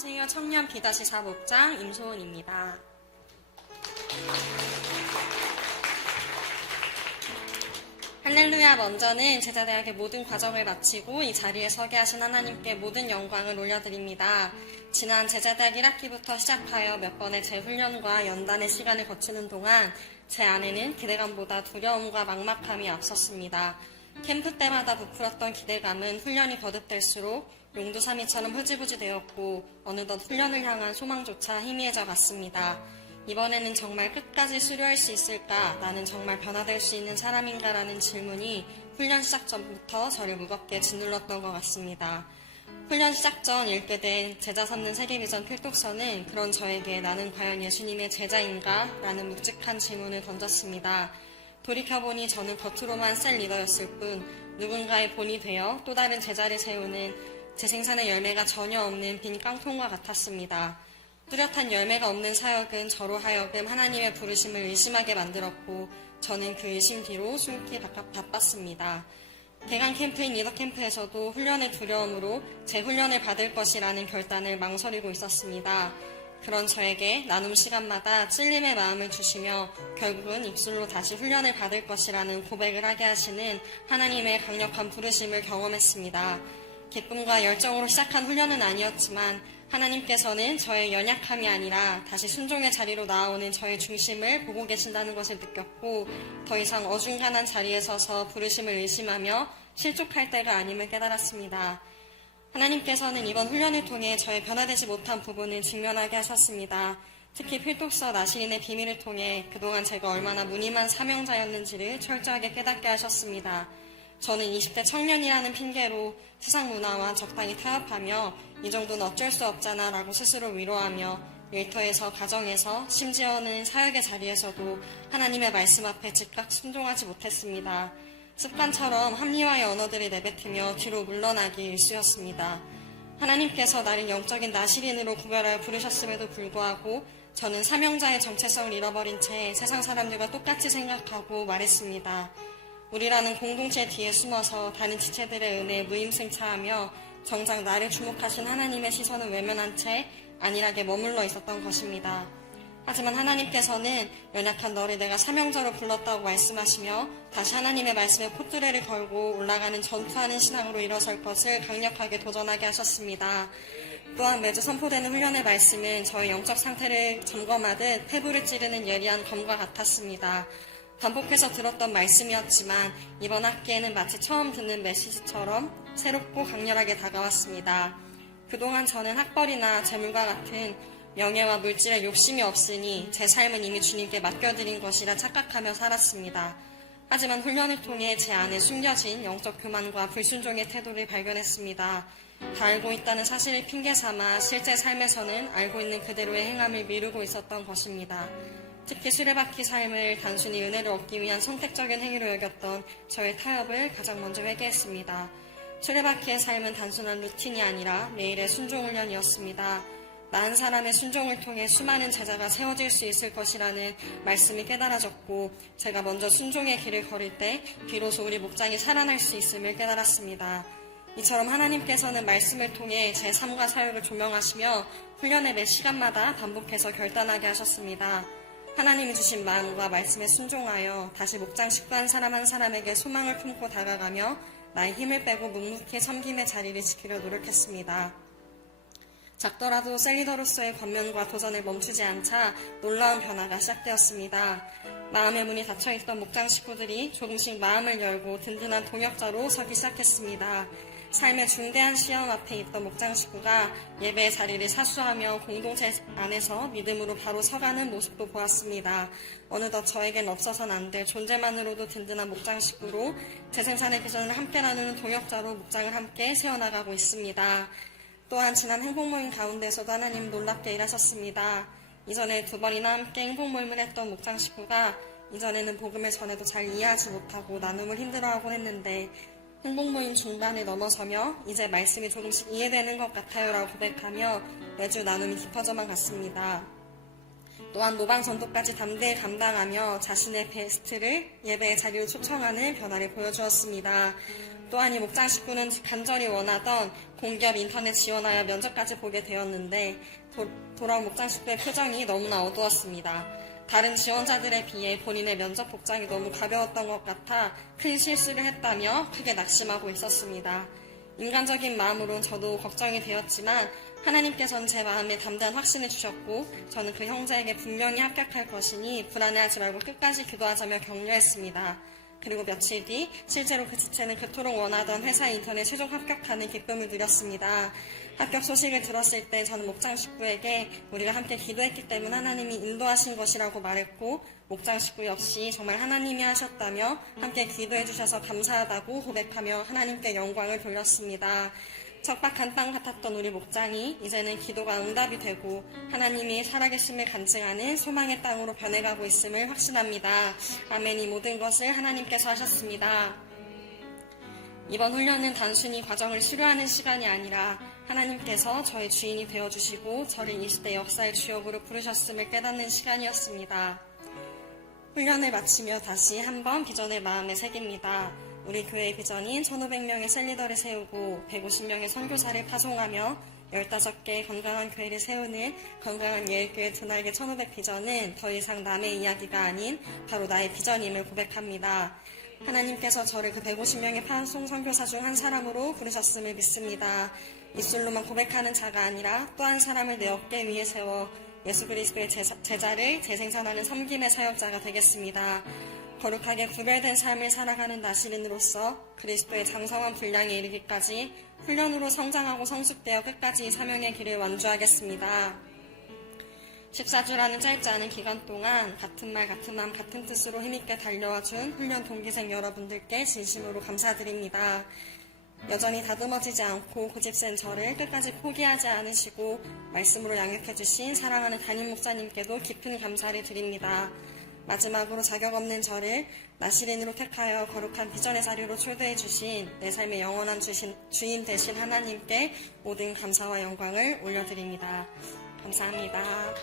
안녕하세요. 청년 B-4 목장 임소은입니다. 할렐루야. 먼저는 제자대학의 모든 과정을 마치고 이 자리에 서게 하신 하나님께 모든 영광을 올려드립니다. 지난 제자대학 1학기부터 시작하여 몇 번의 재훈련과 연단의 시간을 거치는 동안 제 안에는 기대감보다 두려움과 막막함이 앞섰습니다. 캠프 때마다 부풀었던 기대감은 훈련이 거듭될수록 용두사미처럼 흐지부지 되었고 어느덧 훈련을 향한 소망조차 희미해져 갔습니다. 이번에는 정말 끝까지 수료할 수 있을까? 나는 정말 변화될 수 있는 사람인가라는 질문이 훈련 시작 전부터 저를 무겁게 짓눌렀던 것 같습니다. 훈련 시작 전 읽게 된 제자 삼는 세계비전 필독서는 그런 저에게 나는 과연 예수님의 제자인가? 라는 묵직한 질문을 던졌습니다. 돌이켜보니 저는 겉으로만 셀 리더였을 뿐 누군가의 본이 되어 또 다른 제자를 세우는 재생산의 열매가 전혀 없는 빈 깡통과 같았습니다. 뚜렷한 열매가 없는 사역은 저로 하여금 하나님의 부르심을 의심하게 만들었고 저는 그 의심 뒤로 숨기 바빴습니다. 개강 캠프인 리더 캠프에서도 훈련의 두려움으로 재훈련을 받을 것이라는 결단을 망설이고 있었습니다. 그런 저에게 나눔 시간마다 찔림의 마음을 주시며 결국은 입술로 다시 훈련을 받을 것이라는 고백을 하게 하시는 하나님의 강력한 부르심을 경험했습니다. 기쁨과 열정으로 시작한 훈련은 아니었지만 하나님께서는 저의 연약함이 아니라 다시 순종의 자리로 나아오는 저의 중심을 보고 계신다는 것을 느꼈고 더 이상 어중간한 자리에 서서 부르심을 의심하며 실족할 때가 아님을 깨달았습니다. 하나님께서는 이번 훈련을 통해 저의 변화되지 못한 부분을 직면하게 하셨습니다. 특히 필독서 나시린의 비밀을 통해 그동안 제가 얼마나 무늬만 사명자였는지를 철저하게 깨닫게 하셨습니다. 저는 20대 청년이라는 핑계로 세상 문화와 적당히 타협하며 이 정도는 어쩔 수 없잖아 라고 스스로 위로하며 일터에서 가정에서 심지어는 사역의 자리에서도 하나님의 말씀 앞에 즉각 순종하지 못했습니다. 습관처럼 합리화의 언어들을 내뱉으며 뒤로 물러나기 일쑤였습니다. 하나님께서 나를 영적인 나시린으로 구별하여 부르셨음에도 불구하고 저는 사명자의 정체성을 잃어버린 채 세상 사람들과 똑같이 생각하고 말했습니다. 우리라는 공동체 뒤에 숨어서 다른 지체들의 은혜에 무임승차하며 정작 나를 주목하신 하나님의 시선을 외면한 채 안일하게 머물러 있었던 것입니다. 하지만 하나님께서는 연약한 너를 내가 사명자로 불렀다고 말씀하시며 다시 하나님의 말씀에 콧뚜레를 걸고 올라가는 전투하는 신앙으로 일어설 것을 강력하게 도전하게 하셨습니다. 또한 매주 선포되는 훈련의 말씀은 저의 영적 상태를 점검하듯 폐부를 찌르는 예리한 검과 같았습니다. 반복해서 들었던 말씀이었지만 이번 학기에는 마치 처음 듣는 메시지처럼 새롭고 강렬하게 다가왔습니다. 그동안 저는 학벌이나 재물과 같은 명예와 물질에 욕심이 없으니 제 삶은 이미 주님께 맡겨드린 것이라 착각하며 살았습니다. 하지만 훈련을 통해 제 안에 숨겨진 영적 교만과 불순종의 태도를 발견했습니다. 다 알고 있다는 사실을 핑계삼아 실제 삶에서는 알고 있는 그대로의 행함을 미루고 있었던 것입니다. 특히 수레바퀴 삶을 단순히 은혜를 얻기 위한 선택적인 행위로 여겼던 저의 타협을 가장 먼저 회개했습니다. 수레바퀴의 삶은 단순한 루틴이 아니라 매일의 순종훈련이었습니다. 나 한 사람의 순종을 통해 수많은 제자가 세워질 수 있을 것이라는 말씀이 깨달아졌고 제가 먼저 순종의 길을 걸을 때 비로소 우리 목장이 살아날 수 있음을 깨달았습니다. 이처럼 하나님께서는 말씀을 통해 제 삶과 사역을 조명하시며 훈련의 매 시간마다 반복해서 결단하게 하셨습니다. 하나님이 주신 마음과 말씀에 순종하여 다시 목장 식구한 사람 한 사람에게 소망을 품고 다가가며 나의 힘을 빼고 묵묵히 섬김의 자리를 지키려 노력했습니다. 작더라도 셀리더로서의 권면과 도전을 멈추지 않자 놀라운 변화가 시작되었습니다. 마음의 문이 닫혀있던 목장 식구들이 조금씩 마음을 열고 든든한 동역자로 서기 시작했습니다. 삶의 중대한 시험 앞에 있던 목장 식구가 예배의 자리를 사수하며 공동체 안에서 믿음으로 바로 서가는 모습도 보았습니다. 어느덧 저에겐 없어서는 안 될 존재만으로도 든든한 목장 식구로 재생산의 비전을 함께 나누는 동역자로 목장을 함께 세워나가고 있습니다. 또한 지난 행복모임 가운데서도 하나님 놀랍게 일하셨습니다. 이전에 2번이나 함께 행복모임을 했던 목장 식구가 이전에는 복음을 전해도 잘 이해하지 못하고 나눔을 힘들어하곤 했는데 행복모임 중반을 넘어서며 이제 말씀이 조금씩 이해되는 것 같아요 라고 고백하며 매주 나눔이 깊어져만 갔습니다. 또한 노방 전도까지 담대히 감당하며 자신의 베스트를 예배의 자리로 초청하는 변화를 보여주었습니다. 또한 이 목장 식구는 간절히 원하던 공기업 인터넷 지원하여 면접까지 보게 되었는데 돌아온 목장 식구의 표정이 너무나 어두웠습니다. 다른 지원자들에 비해 본인의 면접 복장이 너무 가벼웠던 것 같아 큰 실수를 했다며 크게 낙심하고 있었습니다. 인간적인 마음으론 저도 걱정이 되었지만 하나님께서는 제 마음에 담대한 확신을 주셨고 저는 그 형제에게 분명히 합격할 것이니 불안해하지 말고 끝까지 기도하자며 격려했습니다. 그리고 며칠 뒤 실제로 그 지체는 그토록 원하던 회사 인턴에 최종 합격하는 기쁨을 누렸습니다. 합격 소식을 들었을 때 저는 목장 식구에게 우리가 함께 기도했기 때문 하나님이 인도하신 것이라고 말했고 목장 식구 역시 정말 하나님이 하셨다며 함께 기도해 주셔서 감사하다고 고백하며 하나님께 영광을 돌렸습니다. 척박한 땅 같았던 우리 목장이 이제는 기도가 응답이 되고 하나님이 살아계심을 간증하는 소망의 땅으로 변해가고 있음을 확신합니다. 아멘. 이 모든 것을 하나님께서 하셨습니다. 이번 훈련은 단순히 과정을 수료하는 시간이 아니라 하나님께서 저의 주인이 되어주시고 저를 20대 역사의 주역으로 부르셨음을 깨닫는 시간이었습니다. 훈련을 마치며 다시 한번 비전을 마음에 새깁니다. 우리 교회의 비전인 1,500명의 셀리더를 세우고 150명의 선교사를 파송하며 15개의 건강한 교회를 세우는 건강한 예일교회 두날개 1,500 비전은 더 이상 남의 이야기가 아닌 바로 나의 비전임을 고백합니다. 하나님께서 저를 그 150명의 파송 선교사 중 한 사람으로 부르셨음을 믿습니다. 입술로만 고백하는 자가 아니라 또 한 사람을 내 어깨 위에 세워 예수 그리스도의 제자를 재생산하는 섬김의 사역자가 되겠습니다. 거룩하게 구별된 삶을 살아가는 나시린으로서 그리스도의 장성한 분량에 이르기까지 훈련으로 성장하고 성숙되어 끝까지 이 사명의 길을 완주하겠습니다. 14주라는 짧지 않은 기간 동안 같은 말 같은 마음 같은 뜻으로 힘있게 달려와준 훈련 동기생 여러분들께 진심으로 감사드립니다. 여전히 다듬어지지 않고 고집센 저를 끝까지 포기하지 않으시고 말씀으로 양육해주신 사랑하는 담임 목사님께도 깊은 감사를 드립니다. 마지막으로 자격 없는 저를 나시린으로 택하여 거룩한 비전의 자리로 초대해 주신 내 삶의 영원한 주인 되신 하나님께 모든 감사와 영광을 올려드립니다. 감사합니다.